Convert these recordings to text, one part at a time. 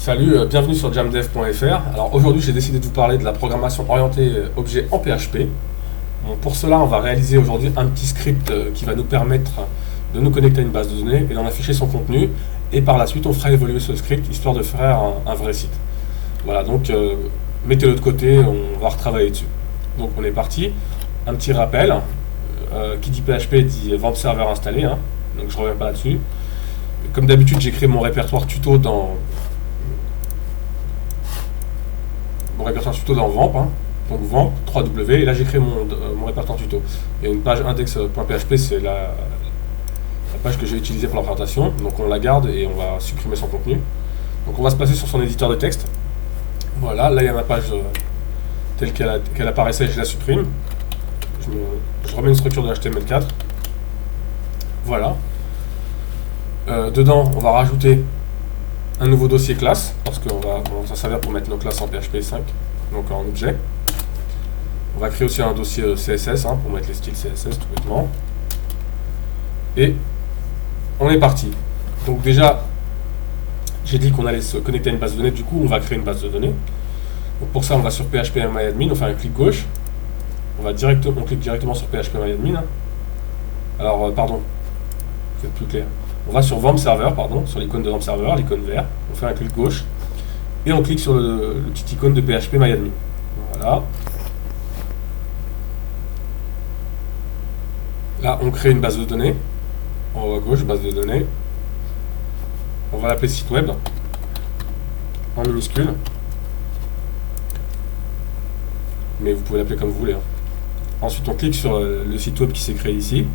Salut, bienvenue sur jamdev.fr. Alors aujourd'hui, j'ai décidé de vous parler de la programmation orientée objet en PHP. Bon, pour cela, on va réaliser aujourd'hui un petit script qui va nous permettre de nous connecter à une base de données et d'en afficher son contenu. Et par la suite, on fera évoluer ce script histoire de faire un vrai site. Voilà, donc mettez-le de côté, on va retravailler dessus. Donc on est parti. Un petit rappel, qui dit PHP dit Vamp Server installé, hein, donc je reviens pas là-dessus. Comme d'habitude, j'ai créé mon répertoire tuto dans Vamp, hein. Donc Vamp 3W, et là j'ai créé mon répertoire tuto. Il y a une page index.php, c'est la page que j'ai utilisée pour la présentation, donc on la garde et on va supprimer son contenu. Donc on va se placer sur son éditeur de texte. Voilà, là il y a ma page telle qu'elle apparaissait, je la supprime. Je remets une structure de HTML4. Voilà. Dedans, on va rajouter un nouveau dossier classe, parce qu'on va s'en servir pour mettre nos classes en PHP 5, donc en objet. On va créer aussi un dossier CSS, hein, pour mettre les styles CSS tout bêtement. Et on est parti. Donc déjà, j'ai dit qu'on allait se connecter à une base de données, du coup on va créer une base de données. Donc pour ça, on va sur php.myadmin, on fait un clic gauche. On clique directement sur php.myadmin. Hein. Alors, pardon, c'est plus clair. On va sur Vamp Server, pardon, sur l'icône de Vamp Server, l'icône vert. On fait un clic gauche et on clique sur le petit icône de php.myadmin. Voilà. Là, on crée une base de données. En haut à gauche, base de données. On va l'appeler site web en minuscule. Mais vous pouvez l'appeler comme vous voulez. Hein. Ensuite, on clique sur le site web qui s'est créé ici.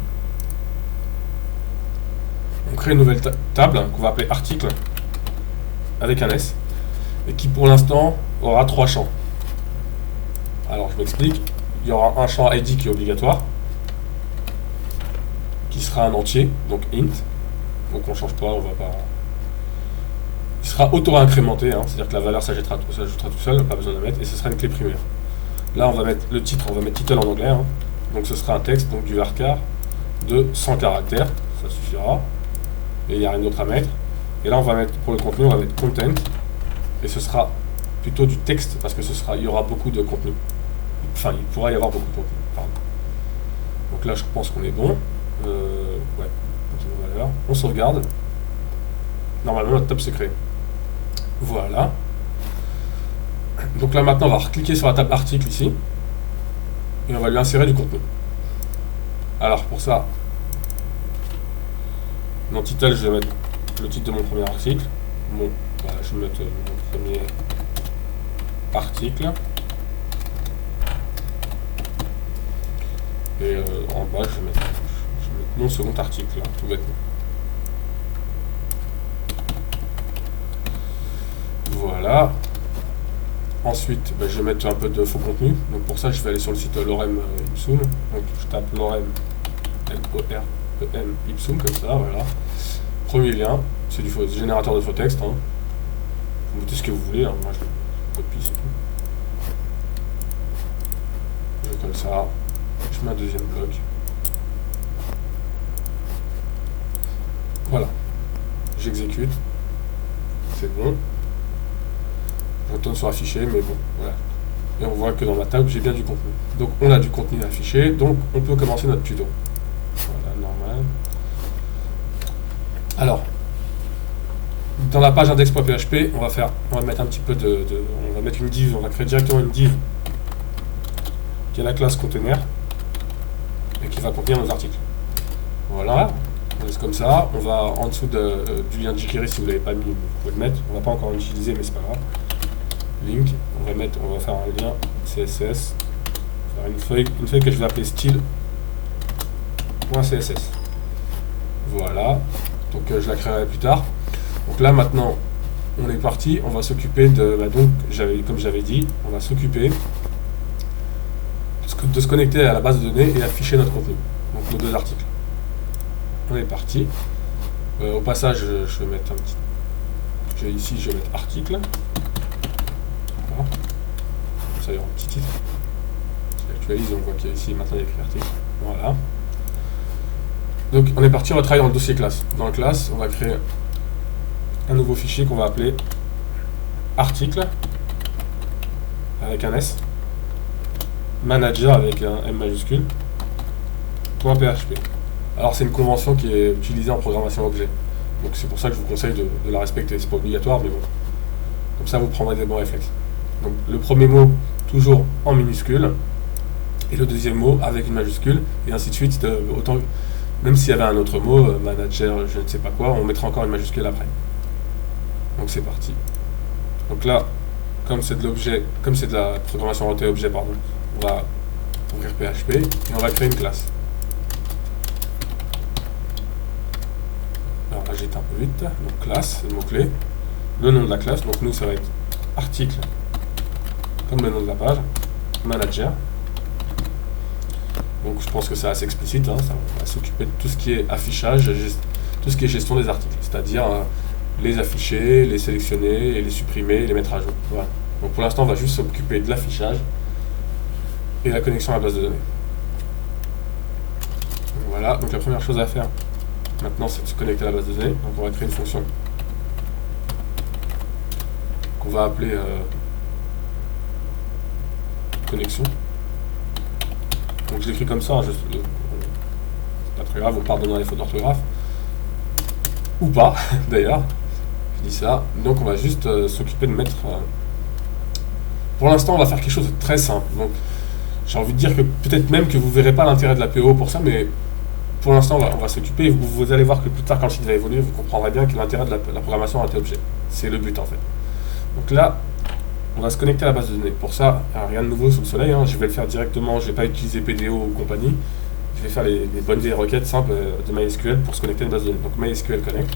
On crée une nouvelle table qu'on va appeler article avec un S et qui pour l'instant aura 3 champs. Alors je m'explique, il y aura un champ ID qui est obligatoire, qui sera un entier, donc int, donc on change pas, on va pas. Il sera auto-incrémenté, hein, c'est-à-dire que la valeur s'ajoutera tout seul, pas besoin de la mettre, et ce sera une clé primaire. Là on va mettre le titre, on va mettre title en anglais, hein, donc ce sera un texte, donc du varchar de 100 caractères, ça suffira. Et il n'y a rien d'autre à mettre. Et là on va mettre, pour le contenu, on va mettre content, et ce sera plutôt du texte, parce que il y aura beaucoup de contenu. Enfin, il pourra y avoir beaucoup de contenu, pardon. Donc là je pense qu'on est bon. Ouais, on sauvegarde. Normalement notre table s'est créée. Voilà. Donc là maintenant on va recliquer sur la table article ici, et on va lui insérer du contenu. Alors pour ça, dans title, je vais mettre le titre de mon premier article. Bon, voilà, je vais mettre mon premier article. Et en bas, je vais mettre mon second article, là, tout bêtement. Voilà. Ensuite, je vais mettre un peu de faux contenu. Donc pour ça, je vais aller sur le site Lorem Ipsum. Donc je tape Lorem, L-O-R-E-M Ipsum, comme ça, voilà. Premier lien, c'est du générateur de faux texte. Hein. Vous mettez ce que vous voulez, hein. Moi je copie, c'est tout. Je fais comme ça, je mets un deuxième bloc. Voilà, j'exécute, c'est bon. Je retourne sur afficher, mais bon, voilà. Et on voit que dans ma table, j'ai bien du contenu. Donc on a du contenu affiché, donc on peut commencer notre tuto. Voilà, normal. Alors, dans la page index.php, on va mettre un petit peu on va mettre une div, on va créer directement une div qui a la classe container et qui va contenir nos articles. Voilà, on laisse comme ça. On va en dessous du lien jQuery, si vous ne l'avez pas mis, vous pouvez le mettre. On va pas encore l'utiliser, mais c'est pas grave. Link, on va faire un lien CSS, faire une feuille que je vais appeler style.css. Voilà. Donc je la créerai plus tard. Donc là maintenant on est parti, on va s'occuper de, comme j'avais dit, on va s'occuper de se connecter à la base de données et afficher notre contenu, donc nos 2 articles. On est parti. Au passage, je vais mettre un petit, ici je vais mettre article. Voilà. Ça y est, un petit titre. Je l'actualise, on voit qu'il y a ici maintenant il y a écrit article. Voilà. Donc on est parti, on va travailler dans le dossier classe. Dans le classe, on va créer un nouveau fichier qu'on va appeler article avec un S, manager avec un M majuscule, .php. Alors c'est une convention qui est utilisée en programmation objet. Donc c'est pour ça que je vous conseille de la respecter. C'est pas obligatoire, mais bon. Comme ça vous prendrez des bons réflexes. Donc le premier mot toujours en minuscule, et le deuxième mot avec une majuscule, et ainsi de suite. Autant, même s'il y avait un autre mot, manager, je ne sais pas quoi, on mettra encore une majuscule après. Donc c'est parti. Donc là, comme c'est de l'objet, comme c'est de la programmation orientée objet, pardon, on va ouvrir PHP et on va créer une classe. Alors là j'étais un peu vite. Donc classe, c'est le mot-clé. Le nom de la classe, donc nous ça va être article, comme le nom de la page, manager. Donc je pense que c'est assez explicite, hein, ça va s'occuper de tout ce qui est affichage, tout ce qui est gestion des articles, c'est-à-dire les afficher, les sélectionner, et les supprimer, et les mettre à jour. Voilà. Donc pour l'instant on va juste s'occuper de l'affichage et la connexion à la base de données. Voilà, donc la première chose à faire maintenant c'est de se connecter à la base de données. Donc on va créer une fonction qu'on va appeler connexion. Donc je l'écris comme ça, c'est pas très grave, on pardonnera les fautes d'orthographe. Ou pas, d'ailleurs. Je dis ça. Donc on va juste s'occuper de mettre... Pour l'instant, on va faire quelque chose de très simple. Donc j'ai envie de dire que peut-être même que vous verrez pas l'intérêt de la PO pour ça, mais pour l'instant, on va s'occuper. Vous allez voir que plus tard, quand le site va évoluer, vous comprendrez bien que l'intérêt de la programmation orientée objet. C'est le but en fait. Donc là, on va se connecter à la base de données. Pour ça, rien de nouveau sous le soleil, hein. Je vais le faire directement, je ne vais pas utiliser PDO ou compagnie. Je vais faire les bonnes vieilles requêtes simples de MySQL pour se connecter à une base de données. Donc MySQL connect.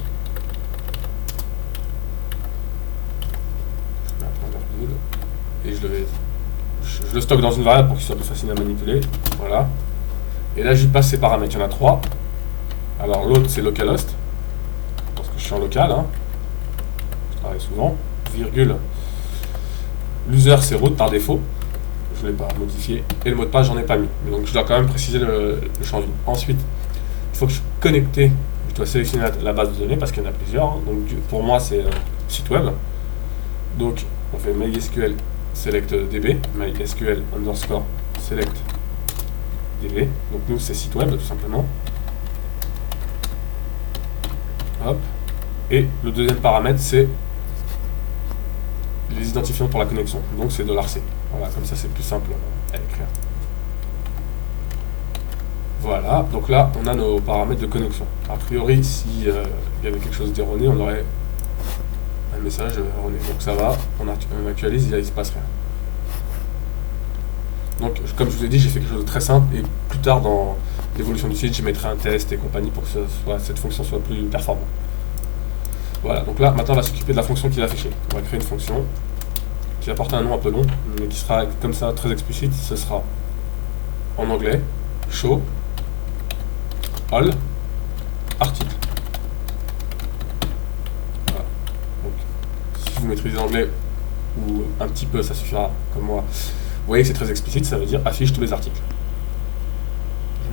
Et je le stocke dans une variable pour qu'il soit plus facile à manipuler. Voilà. Et là, j'y passe ces paramètres. Il y en a 3. Alors l'autre, c'est localhost. Parce que je suis en local. Hein. Je travaille souvent. Virgule. L'user, c'est root par défaut. Je ne l'ai pas modifié. Et le mot de passe, j'en ai pas mis. Mais donc je dois quand même préciser le champ vide. Ensuite, il faut que je suis connecté. Je dois sélectionner la base de données parce qu'il y en a plusieurs. Hein. Donc pour moi, c'est site web. Donc on fait MySQL select DB, MySQL underscore select DB. Donc nous, c'est site web tout simplement. Hop. Et le deuxième paramètre, c'est les identifiants pour la connexion. Donc c'est $C. Voilà, comme ça c'est plus simple à écrire. Voilà, donc là on a nos paramètres de connexion. A priori, si il y avait quelque chose d'erroné, on aurait un message erroné. Donc ça va, on actualise, il ne se passe rien. Donc comme je vous ai dit, j'ai fait quelque chose de très simple et plus tard dans l'évolution du site, je mettrai un test et compagnie pour que cette fonction soit plus performante. Voilà, donc là, maintenant, on va s'occuper de la fonction qui va afficher. On va créer une fonction qui va porter un nom un peu long, mais qui sera comme ça très explicite. Ce sera en anglais, show, all, article. Voilà. Donc, si vous maîtrisez l'anglais, ou un petit peu, ça suffira, comme moi. Vous voyez que c'est très explicite, ça veut dire affiche tous les articles.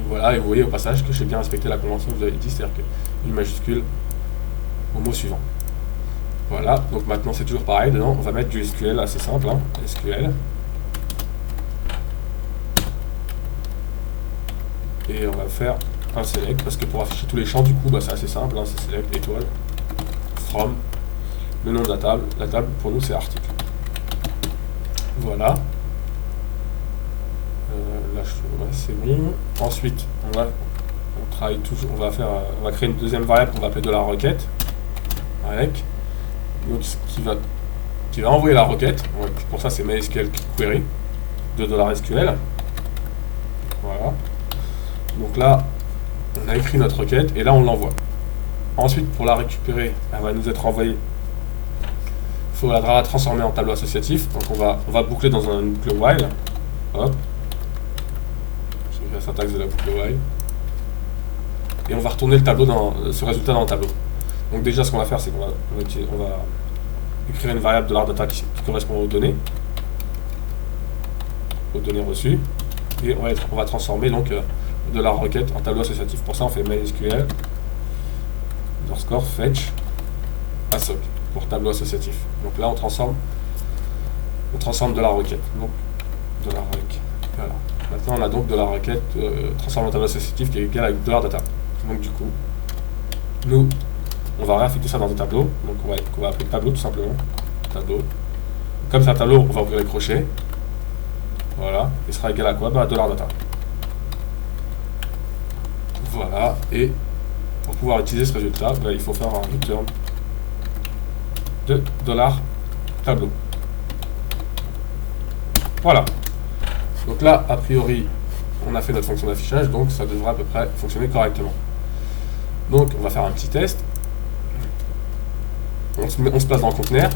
Voilà, et vous voyez au passage que j'ai bien respecté la convention que vous avez dit, c'est-à-dire qu'une majuscule au mot suivant. Voilà, donc maintenant c'est toujours pareil, dedans on va mettre du SQL assez simple, hein, SQL. Et on va faire un select, parce que pour afficher tous les champs du coup, bah, c'est assez simple, hein, c'est select, étoile, from, le nom de la table pour nous c'est article. Voilà. Là ouais, c'est bon. Ensuite, on travaille toujours, on va créer une deuxième variable qu'on va appeler de la requête. Avec donc qui va envoyer la requête. Ouais, pour ça c'est MySQL query de $SQL. Voilà. Donc là on a écrit notre requête et là on l'envoie. Ensuite pour la récupérer, elle va nous être envoyée. Il faudra la transformer en tableau associatif. Donc on va boucler dans une boucle while. Hop. J'ai la syntaxe de la boucle while. Et on va retourner le tableau ce résultat dans le tableau. Donc déjà ce qu'on va faire c'est qu'on va écrire une variable de $data qui correspond aux données reçues et on va transformer donc de la requête en tableau associatif. Pour ça on fait MySQL underscore fetch assoc pour tableau associatif. Donc là on transforme on transforme de la requête. Donc, de la requête. Voilà. Maintenant, on a donc de la requête transforme en tableau associatif qui est égal avec $data. Donc, du coup, nous, on va réaffecter ça dans un tableau. Donc, on va appeler tableau tout simplement. Tableau. Comme c'est un tableau, on va ouvrir les crochets. Voilà. Il sera égal à quoi? Bah, $data. Voilà. Et pour pouvoir utiliser ce résultat, bah, il faut faire un return de $tableau. Voilà. Donc là, a priori, on a fait notre fonction d'affichage, donc ça devrait à peu près fonctionner correctement. Donc, on va faire un petit test. On se place dans le conteneur.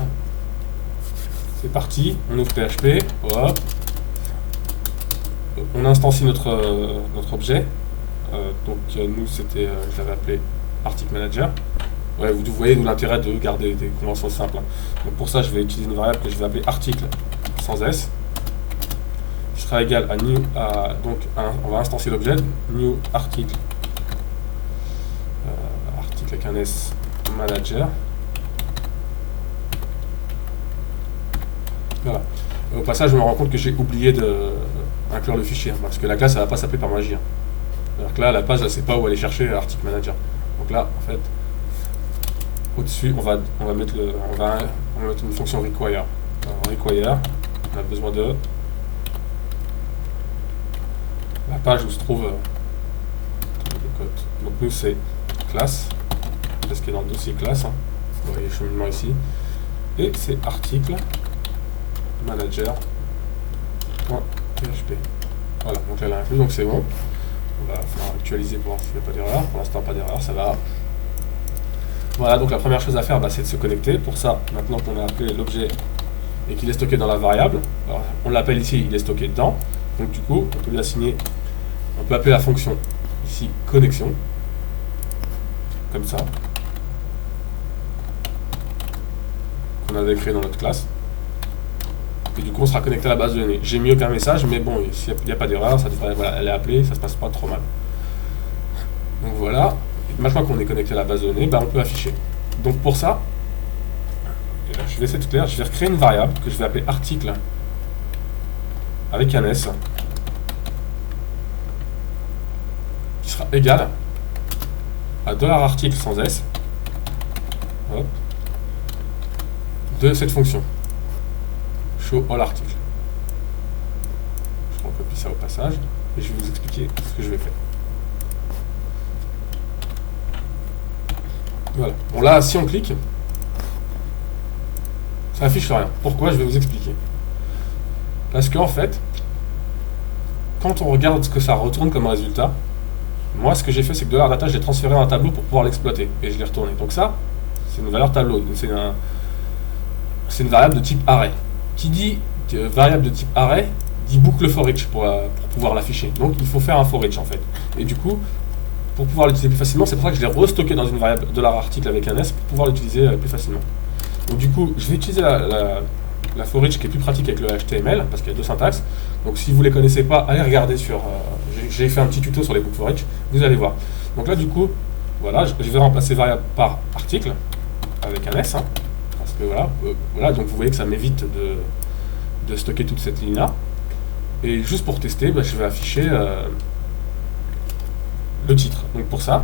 C'est parti. On ouvre PHP. Hop. On instancie notre objet. Donc, nous, c'était, je l'avais appelé Article Manager. Ouais, vous voyez d'où l'intérêt de garder des conventions simples. Donc, pour ça, je vais utiliser une variable que je vais appeler article sans S. Qui sera égal à new. Donc, on va instancier l'objet new article. Article avec un S manager. Voilà. Et au passage, je me rends compte que j'ai oublié d'inclure le fichier, parce que la classe, elle va pas s'appeler par magie. Alors que là, la page, elle sait pas où aller chercher l'article manager. Donc là, en fait, au-dessus, on va mettre une fonction require. Alors, require, on a besoin de la page où se trouve le code. Donc nous, c'est classe, parce qu'il est dans le dossier classe. Vous voyez le cheminement ici. Et c'est article manager.php. Voilà, donc là, elle a inclus, donc c'est bon. On va faire actualiser pour voir s'il n'y a pas d'erreur. Pour l'instant, pas d'erreur, ça va. Voilà, donc la première chose à faire, c'est de se connecter. Pour ça, maintenant qu'on a appelé l'objet et qu'il est stocké dans la variable, alors, on l'appelle ici, il est stocké dedans. Donc du coup, on peut lui assigner, on peut appeler la fonction ici connexion, comme ça, qu'on avait créé dans notre classe. Et du coup, on sera connecté à la base de données. J'ai mis aucun message, mais bon, s'il n'y a pas d'erreur, ça devrait, voilà, elle est appelée, ça se passe pas trop mal. Donc voilà. Et maintenant qu'on est connecté à la base de données, on peut afficher. Donc pour ça, je vais essayer de clair, je vais recréer une variable que je vais appeler article avec un S qui sera égal à $article sans S, hop, de cette fonction. Show all article. Je recopie ça au passage et je vais vous expliquer ce que je vais faire. Voilà. Bon là, si on clique, ça affiche rien. Pourquoi? Je vais vous expliquer. Parce qu'en fait, quand on regarde ce que ça retourne comme résultat, moi ce que j'ai fait, c'est que $data, je l'ai transféré dans un tableau pour pouvoir l'exploiter et je l'ai retourné. Donc ça, c'est une valeur tableau. C'est une variable de type array. Qui dit variable de type array dit boucle for each pour pouvoir l'afficher. Donc il faut faire un for each en fait. Et du coup, pour pouvoir l'utiliser plus facilement, c'est pour ça que je l'ai restocké dans une variable $article avec un S pour pouvoir l'utiliser plus facilement. Donc du coup, je vais utiliser la for each qui est plus pratique avec le HTML parce qu'il y a deux syntaxes. Donc si vous ne les connaissez pas, allez regarder sur... j'ai fait un petit tuto sur les boucles for each, vous allez voir. Donc là du coup, voilà, je vais remplacer variable par article avec un S. Parce que voilà, donc vous voyez que ça m'évite de stocker toute cette ligne là. Et juste pour tester, je vais afficher le titre. Donc pour ça,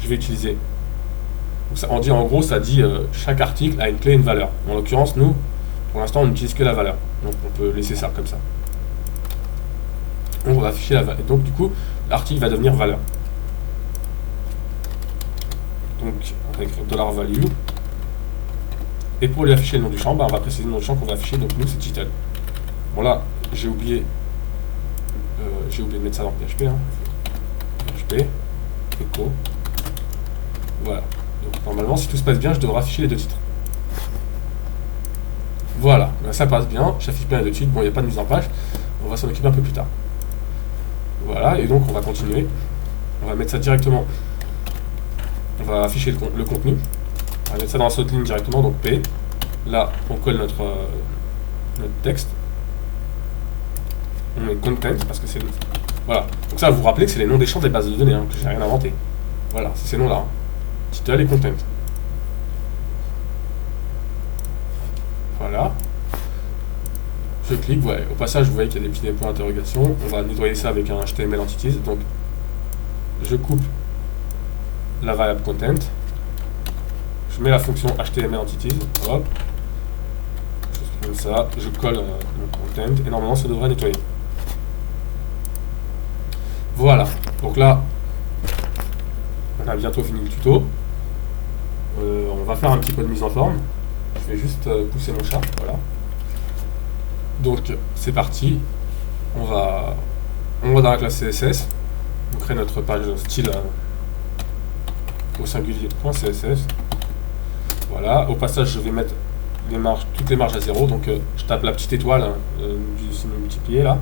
je vais utiliser. On dit en gros, ça dit chaque article a une clé et une valeur. En l'occurrence, nous, pour l'instant, on n'utilise que la valeur. Donc on peut laisser ça comme ça. On va afficher la valeur. Et donc du coup, l'article va devenir valeur. Donc avec $value. Et pour lui afficher le nom du champ, on va préciser le nom du champ qu'on va afficher. Donc nous, c'est title. Bon là, j'ai oublié de mettre ça dans PHP. PHP, echo. Voilà. Donc normalement, si tout se passe bien, je devrais afficher les deux titres. Voilà, ça passe bien. J'affiche bien les deux titres. Bon, il n'y a pas de mise en page. On va s'en occuper un peu plus tard. Voilà, et donc on va continuer. On va mettre ça directement. On va afficher le contenu. On va mettre ça dans la saute ligne directement, donc P. Là, on colle notre texte. On met content parce que c'est... Voilà. Donc ça, vous vous rappelez que c'est les noms des champs des bases de données, que j'ai rien inventé. Voilà, c'est ces noms-là. Title et content. Voilà. je clique, ouais. Au passage, vous voyez qu'il y a des petits points d'interrogation. On va nettoyer ça avec un HTML entities. Donc, je coupe la variable content. Je mets la fonction HTML entities. Hop. Je supprime ça. Je colle mon content. Et normalement, ça devrait nettoyer. Voilà. Donc là, on a bientôt fini le tuto. On va faire un petit peu de mise en forme. Je vais juste pousser mon chat. Voilà. Donc, c'est parti. On va dans la classe CSS. On crée notre page style au singulier .css. Voilà. Au passage, je vais mettre toutes les marges à 0. Donc, je tape la petite étoile du signe multiplié là.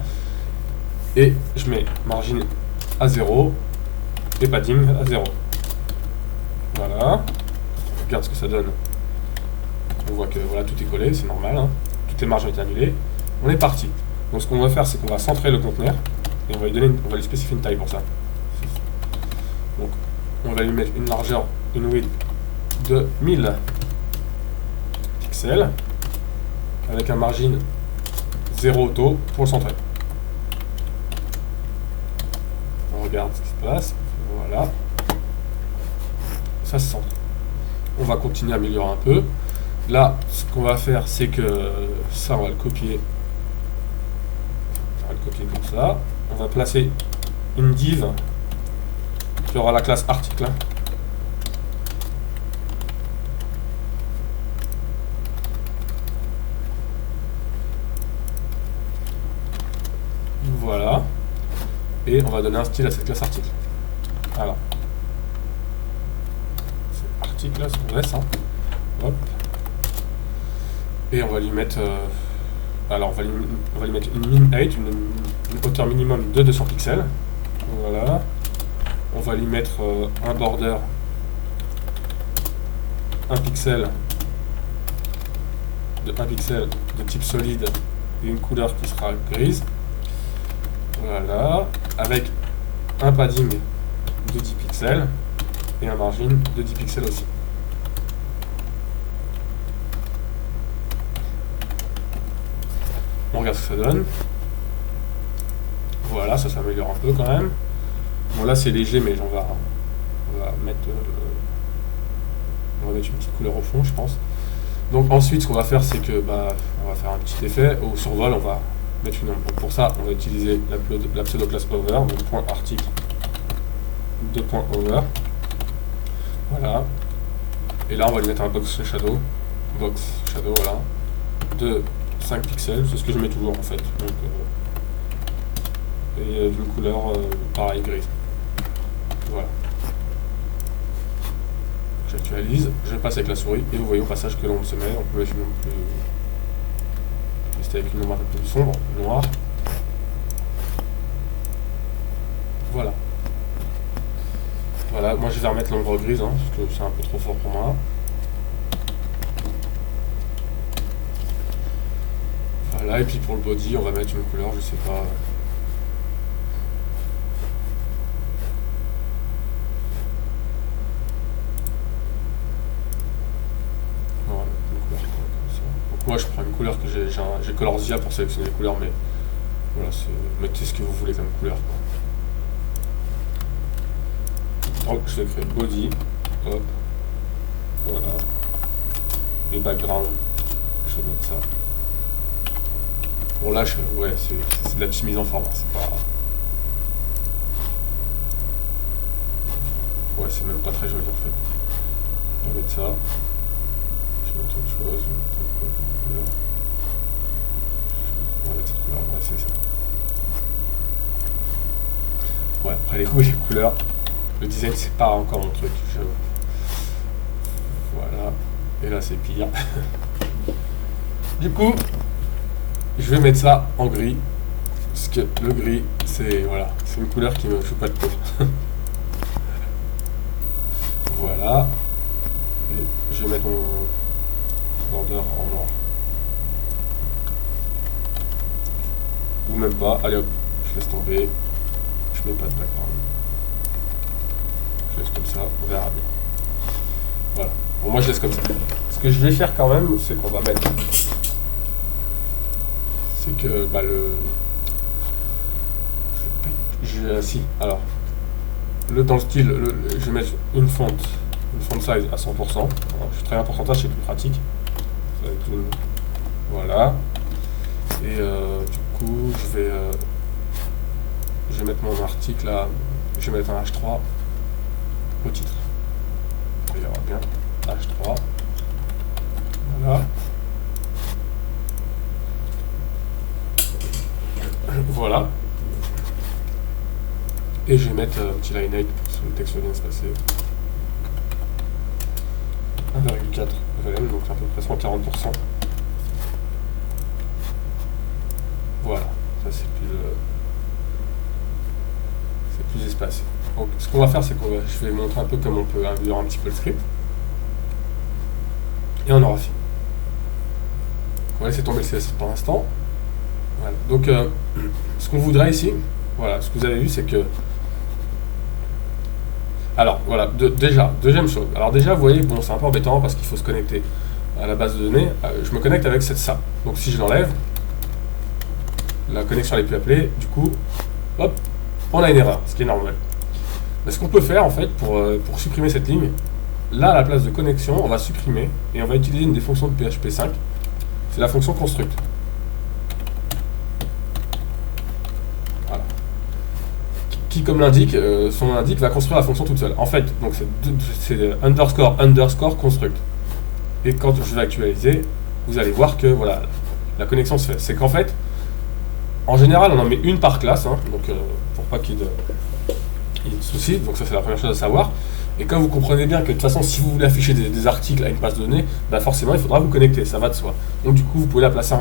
Et je mets margin à 0 et padding à 0. Voilà. On regarde ce que ça donne. On voit que voilà, tout est collé, c'est normal. Hein. Toutes les marges ont été annulées. On est parti. Donc ce qu'on va faire, c'est qu'on va centrer le conteneur et on va lui spécifier une taille pour ça. Donc on va lui mettre une largeur, une width de 1000 pixels avec un margin 0 auto pour le centrer. On regarde ce qui se passe. Voilà. Ça se centre. On va continuer à améliorer un peu. Là, ce qu'on va faire, c'est que ça, on va le copier. On va le copier comme ça. On va placer une div qui aura la classe article. Voilà. Et on va donner un style à cette classe article. Voilà. C'est article, là, ce qu'on laisse. Hein. Hop. Et on va lui mettre alors on va lui mettre une min height, une hauteur minimum de 200 pixels. Voilà. On va lui mettre un border 1 pixel de type solide et une couleur qui sera grise. Voilà. Avec un padding de 10 pixels et un margin de 10 pixels aussi. On regarde ce que ça donne. Voilà, ça s'améliore un peu quand même. Bon là c'est léger, mais on va mettre une petite couleur au fond, je pense. Donc ensuite ce qu'on va faire, c'est que on va faire un petit effet. Au survol, on va mettre une ombre. Donc pour ça, on va utiliser la pseudo classe over, donc point article de point over. Voilà. Et là on va lui mettre un box shadow, voilà, de 5 pixels, c'est ce que je mets toujours en fait. Donc, et d'une couleur pareil, grise. Voilà. J'actualise, je passe avec la souris et vous voyez au passage que l'ombre se met. On peut mettre une ombre plus. Rester avec une ombre un peu plus sombre, noire. Voilà. Voilà, moi je vais remettre l'ombre grise hein, parce que c'est un peu trop fort pour moi. Voilà, et puis pour le body, on va mettre une couleur, je sais pas. Voilà, une couleur comme ça. Donc moi je prends une couleur que j'ai Colorzia pour sélectionner les couleurs, mais voilà, mettez ce que vous voulez comme couleur. Donc je vais créer body, hop, voilà, et background, je vais mettre ça. Bon là, ouais, c'est de la petite mise en forme, hein, c'est pas... Ouais, c'est même pas très joli en fait. Je vais mettre ça. Je vais mettre autre chose, je vais mettre quoi comme couleur. On va mettre cette couleur, ouais, c'est ça. Ouais, après les goûts et les couleurs, le design c'est pas encore mon truc. Voilà, et là c'est pire. Du coup, je vais mettre ça en gris, parce que le gris, c'est voilà, c'est une couleur qui me fout pas de peau. Voilà, et je vais mettre mon border en noir. Ou même pas, allez hop, je laisse tomber, je mets pas de background. Je laisse comme ça, on verra bien. Voilà, bon moi je laisse comme ça. Ce que je vais faire quand même, c'est qu'on va mettre c'est que bah, si, alors, dans le style, je vais mettre une font size à 100%. Alors, je suis très un pourcentage, c'est plus pratique. Voilà. Et du coup, je vais mettre mon article là, je vais mettre un H3 au titre. Il y aura bien H3. Voilà. Voilà. Et je vais mettre un petit line 8 pour que le texte vienne se passer. 1,4 VLM, donc à peu près 140%. Voilà, ça c'est plus espacé. Donc ce qu'on va faire, c'est je vais montrer un peu comment on peut améliorer un petit peu le script. Et on aura fini. On va laisser tomber le CSS pour l'instant. Voilà. Donc ce qu'on voudrait ici, voilà, ce que vous avez vu, c'est que alors voilà, déjà, deuxième chose. Alors déjà, vous voyez, bon, c'est un peu embêtant parce qu'il faut se connecter à la base de données. Je me connecte avec ça. Donc si je l'enlève, la connexion n'est plus appelée. Du coup, hop, on a une erreur, ce qui est normal. Mais ce qu'on peut faire en fait pour supprimer cette ligne, là à la place de connexion, on va supprimer et on va utiliser une des fonctions de PHP 5. C'est la fonction construct. Qui, comme l'indique, son nom indique, va construire la fonction toute seule. En fait, donc c'est underscore construct. Et quand je vais actualiser, vous allez voir que voilà, la connexion se fait. C'est qu'en fait, en général, on en met une par classe, hein, donc pour pas qu'il y ait de soucis. Donc ça, c'est la première chose à savoir. Et comme vous comprenez bien que de toute façon, si vous voulez afficher des articles à une base de données, bah forcément, il faudra vous connecter, ça va de soi. Donc du coup, vous pouvez la placer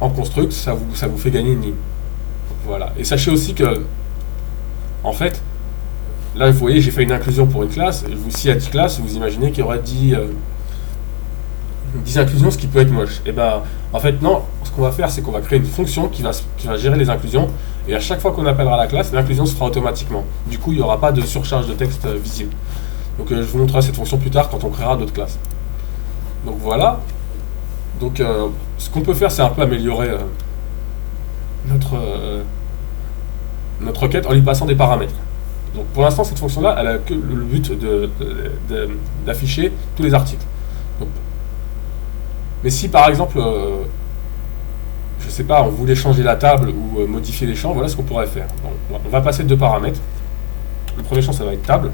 en construct, ça vous fait gagner une ligne. Voilà. Et sachez aussi que, en fait, là, vous voyez, j'ai fait une inclusion pour une classe. Si à 10 classes, vous imaginez qu'il y aurait 10 inclusions, ce qui peut être moche. Et ben, en fait, non. Ce qu'on va faire, c'est qu'on va créer une fonction qui va gérer les inclusions. Et à chaque fois qu'on appellera la classe, l'inclusion se fera automatiquement. Du coup, il n'y aura pas de surcharge de texte visible. Donc, je vous montrerai cette fonction plus tard quand on créera d'autres classes. Donc voilà. Donc, ce qu'on peut faire, c'est un peu améliorer notre requête en lui passant des paramètres. Donc pour l'instant, cette fonction-là, elle a que le but d'afficher tous les articles. Donc, mais si par exemple, je sais pas, on voulait changer la table ou modifier les champs, voilà ce qu'on pourrait faire. Donc, on va passer deux paramètres. Le premier champ, ça va être table.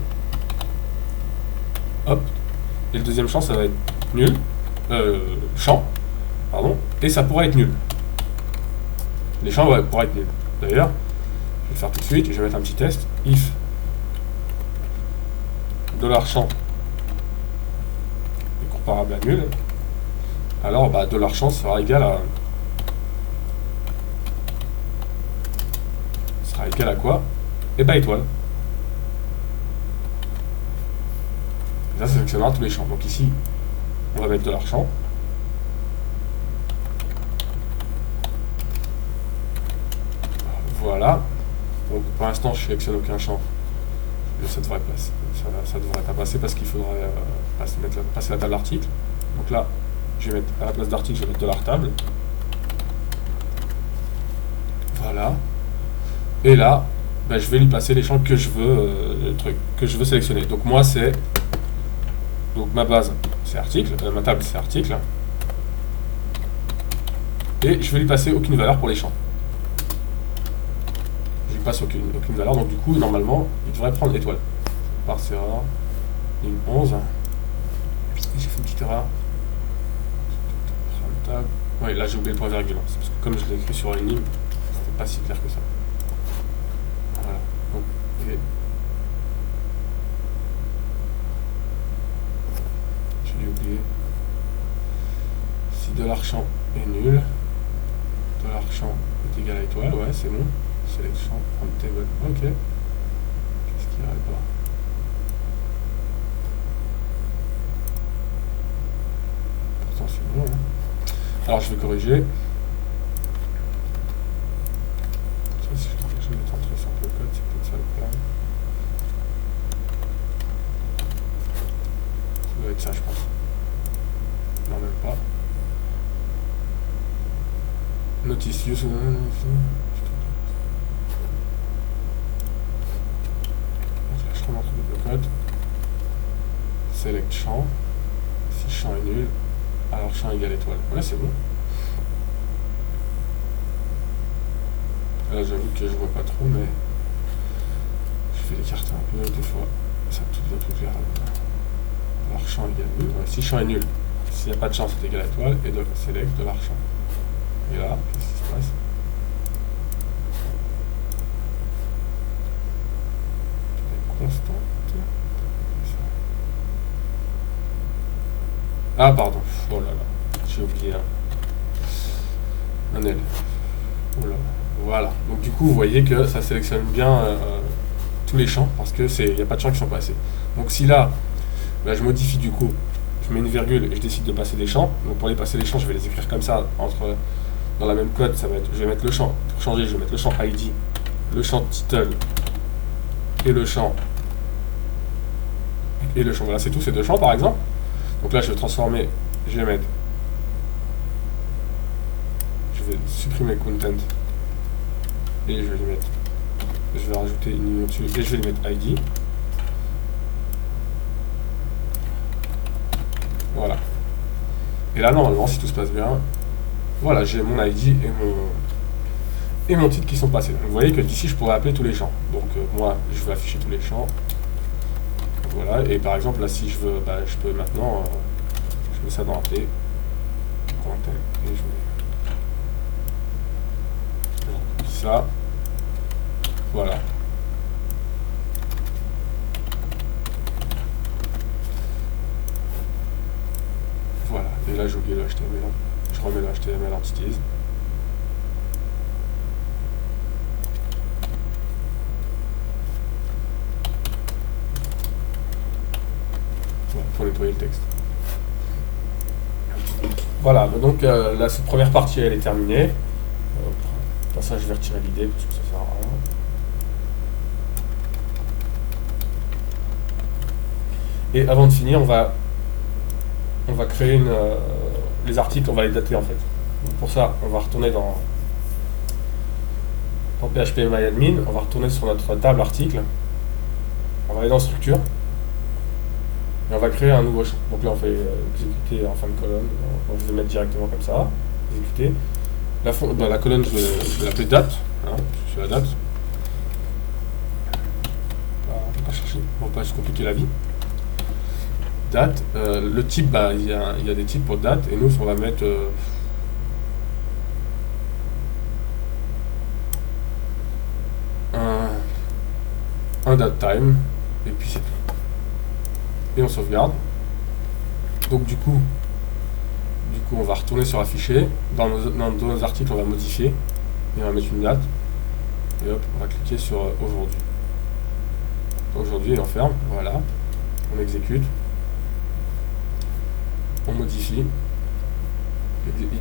Hop. Et le deuxième champ, ça va être nul. Champ. Pardon. Et ça pourrait être nul. Les champs pourraient être nuls. D'ailleurs, je vais le faire tout de suite, je vais mettre un petit test. If $champ est comparable à nul, alors bah, $champ sera égal à quoi? Et bah étoile. Et ça sélectionnera tous les champs. Donc ici, on va mettre $champ. Voilà. Donc pour l'instant, je sélectionne aucun champ. Ça devrait pas passer parce qu'il faudrait passer la table article. Donc là, je vais mettre à la place d'article, je vais mettre $table. Voilà. Et là, ben, je vais lui passer les champs que je veux, sélectionner. Donc moi, donc ma base, c'est article, ma table, c'est article. Et je vais lui passer aucune valeur pour les champs. Je lui passe aucune valeur, donc du coup, normalement, il devrait prendre étoile. Par erreur, ligne 11. J'ai fait une petite erreur. Oui, là j'ai oublié le point virgule. C'est parce que comme je l'ai écrit sur une ligne, c'était pas si clair que ça. Voilà. Donc, j'ai oublié. Si $champ est nul, $champ est égal à étoile, ouais, c'est bon. Sélection, from table, ok. Qu'est-ce qu'il n'y aurait pas? Pourtant c'est bon, hein. Alors je vais corriger. Si je vais entrer sur le code, c'est peut-être ça le problème. Ça doit être ça, je pense. Non, même pas. Notice use. Je remonte le code. Select champ. Si champ est nul, alors champ égale étoile. Ouais, c'est bon. Là, j'avoue que je vois pas trop, mais je vais l'écarter un peu. Des fois, ça tout devient tout clair. Alors champ égale nul. Ouais, si champ est nul, s'il n'y a pas de champ, c'est égal à étoile. Et de select de champ. Et là, qu'est-ce qui se passe? Constante. Ah, pardon. Oh là là. J'ai oublié un L. Oh là là. Voilà. Donc, du coup, vous voyez que ça sélectionne bien tous les champs parce que il n'y a pas de champs qui sont passés. Donc, si là, bah, je modifie du coup, je mets une virgule et je décide de passer des champs. Donc, pour les passer des champs, je vais les écrire comme ça dans la même code. Ça va être, je vais mettre le champ. Pour changer, je vais mettre le champ ID, le champ title et le champ. Voilà, c'est tout, ces deux champs par exemple. Donc là, je vais transformer, je vais supprimer content et je vais rajouter une ligne au-dessus et je vais lui mettre ID. Voilà. Et là, normalement, si tout se passe bien, voilà, j'ai mon ID et mon titre qui sont passés. Donc, vous voyez que d'ici, je pourrais appeler tous les champs. Donc moi, je vais afficher tous les champs. Voilà, et par exemple, là, si je veux, bah, je peux maintenant, je mets ça dans appeler, et je mets ça, voilà. Voilà, et là, j'ai oublié le HTML, je remets le HTML entities. Pour nettoyer le texte. Voilà, donc là, cette première partie, elle est terminée. Pour ça, je vais retirer l'idée parce que ça sert à rien. Et avant de finir, on va créer les articles, on va les dater en fait. Donc pour ça, on va retourner dans PHP MyAdmin, on va retourner sur notre table article, on va aller dans structure. Et on va créer un nouveau champ. Donc là, on fait exécuter en fin de colonne. On va le mettre directement comme ça. Exécuter. La colonne, je vais l'appeler date. Hein, je fais la date. On va pas chercher. On va pas se compliquer la vie. Date. Le type, bah, il y a des types pour date. Et nous, on va mettre un date time. Et puis c'est tout. Et on sauvegarde. Donc du coup on va retourner sur afficher. Dans nos articles, on va modifier et on va mettre une date. Et hop, on va cliquer sur aujourd'hui. Aujourd'hui, et on ferme. Voilà. On exécute. On modifie.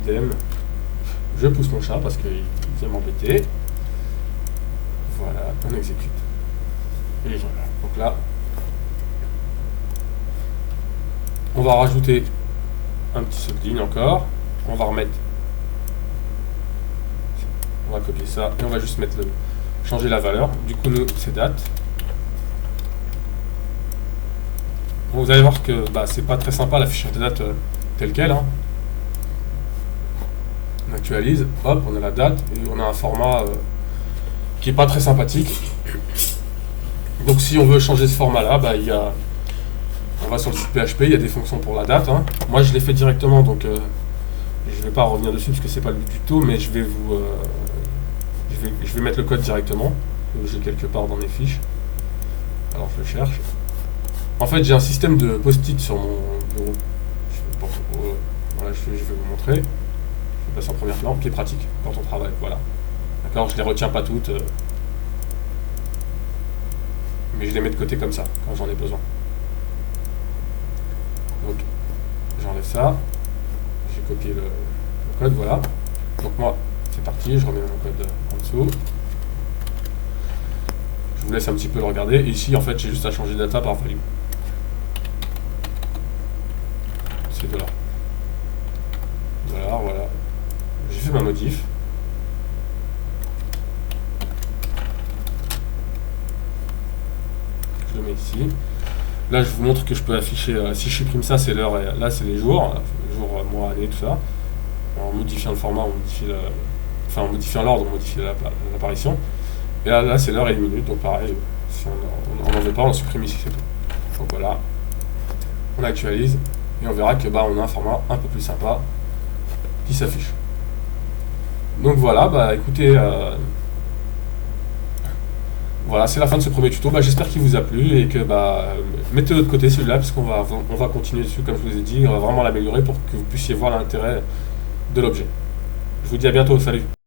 Idem. Je pousse mon chat parce qu'il vient m'embêter. Voilà, on exécute. Et voilà. Donc là, on va rajouter un petit saut de ligne encore. On va remettre. On va copier ça et on va juste changer la valeur. Du coup, nous, c'est date. Bon, vous allez voir que c'est pas très sympa l'affichage de date tel quel. Hein. On actualise, hop, on a la date et on a un format qui est pas très sympathique. Donc, si on veut changer ce format-là, on va sur le site PHP, il y a des fonctions pour la date. Hein. Moi, je l'ai fait directement, donc je ne vais pas revenir dessus parce que c'est pas le but du tout, mais je vais mettre le code directement. J'ai quelque part dans mes fiches. Alors, je le cherche. En fait, j'ai un système de post-it sur mon bureau. Voilà, je vais vous montrer. Je passe en premier plan, qui est pratique quand on travaille. Voilà. D'accord, je les retiens pas toutes, mais je les mets de côté comme ça quand j'en ai besoin. Donc, j'enlève ça, j'ai copié le code, voilà. Donc moi, c'est parti, je remets mon code en dessous. Je vous laisse un petit peu le regarder. Et ici, en fait, j'ai juste à changer data par value. C'est $. $, voilà. J'ai fait ma modif. ici. Là, je vous montre que je peux afficher, si je supprime ça, c'est l'heure, et là, c'est les jours, jour, mois, année, tout ça. En modifiant le format, en modifiant l'ordre, on modifie l'apparition. Et là c'est l'heure et les minutes, donc pareil, si on n'en veut pas, on supprime ici, c'est tout. Donc voilà, on actualise, et on verra que on a un format un peu plus sympa qui s'affiche. Donc voilà, écoutez, voilà, c'est la fin de ce premier tuto. J'espère qu'il vous a plu et que mettez-le de côté celui-là, puisqu'on va continuer dessus, comme je vous ai dit, on va vraiment l'améliorer pour que vous puissiez voir l'intérêt de l'objet. Je vous dis à bientôt, salut!